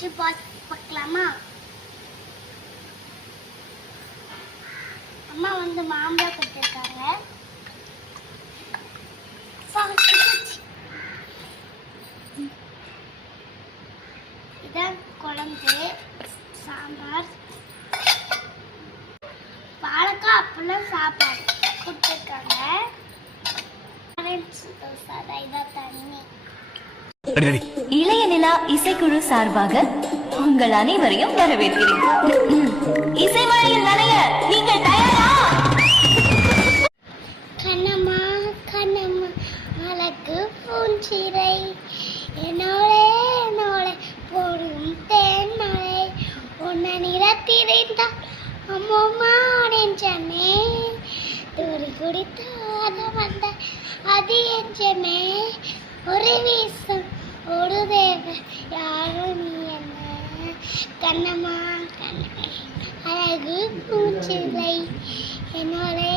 வச்சு பார்க்கலாமா? அம்மா வந்து மாம்பழம் கொடுத்துருக்காங்க. இதான் குழம்பு, சாம்பார், பாலக்காய், அப்பெல்லாம் சாப்பாடு கொடுத்துருக்காங்க. இதான் தண்ணி. இளைய நிலா இசைக்குழு சார்பாக உங்கள் அனைவரையும் வரவேற்கிறேன். இசை மழையில் நனைய நீங்கள் தயாரா? கண்ணம்மா கண்ணம்மா அழகு பூஞ்சிரை என்னோளே என்னோளே போடும் தேன்மலை உன்னை நிறத்திரைந்தால் அம்மம்மா நெஞ்சமே துடி குடித்தாத வந்த அது எஞ்சமே ஒரு வீசம் ஒரு தேவ யாரும் நீ என்ன கண்ணம்மா கண்ணே அழகு பூஞ்சிரை என்னோளே